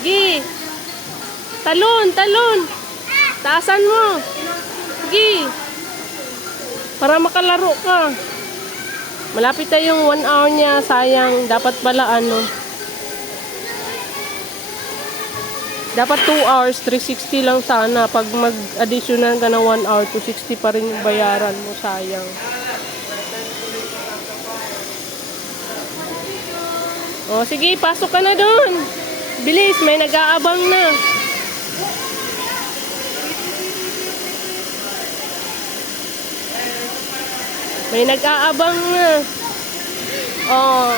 Gi. Talon, talon. Taasan mo. Gi. Para makalaro ka. Malapit na yung 1 hour niya. Sayang. Dapat pala ano. Dapat 2 hours. 360 lang sana. Pag mag-additional ka ng 1 hour, 260 pa rin yung bayaran mo. Sayang. O, sige. Pasok ka na dun. Bilis. May nag-aabang na. May nag-aabang na. Oh.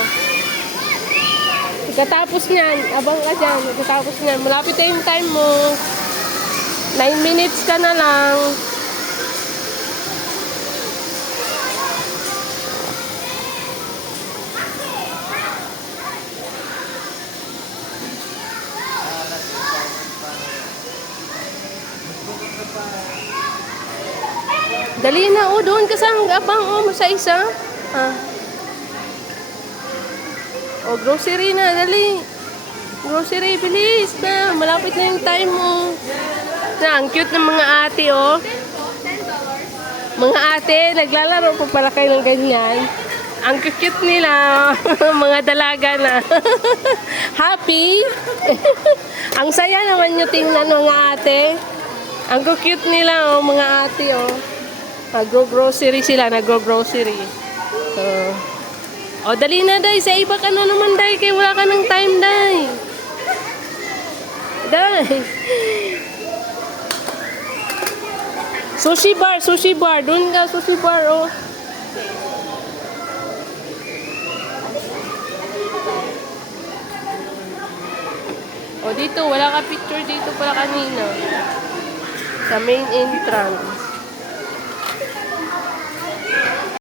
Pagkatapos niyan, abang ka dyan. Pagkatapos niyan, malapit na yung time mo. 9 minutes ka na lang. Dali na, oh, doon ka sa abang, oh, sa isa. Ah. Oh, grocery na, dali. Grocery, bilis na. Malapit na yung time mo. Na, ang cute ng mga ate, oh. Mga ate, naglalaro pa pala kayo ng ganyan. Ang cute nila. Mga dalaga na. Happy? Ang saya naman nyo tingnan, mga ate. Ang cute nila, oh, mga ate, oh. Nag-grocery sila, nag-grocery. So, o, dali na, day. Sa iba ka na naman, day. Kaya wala ka ng time, day. Day. Sushi bar, sushi bar. Doon ka, sushi bar, oh. O, dito. Wala ka picture dito pala kanina. Sa main entrance.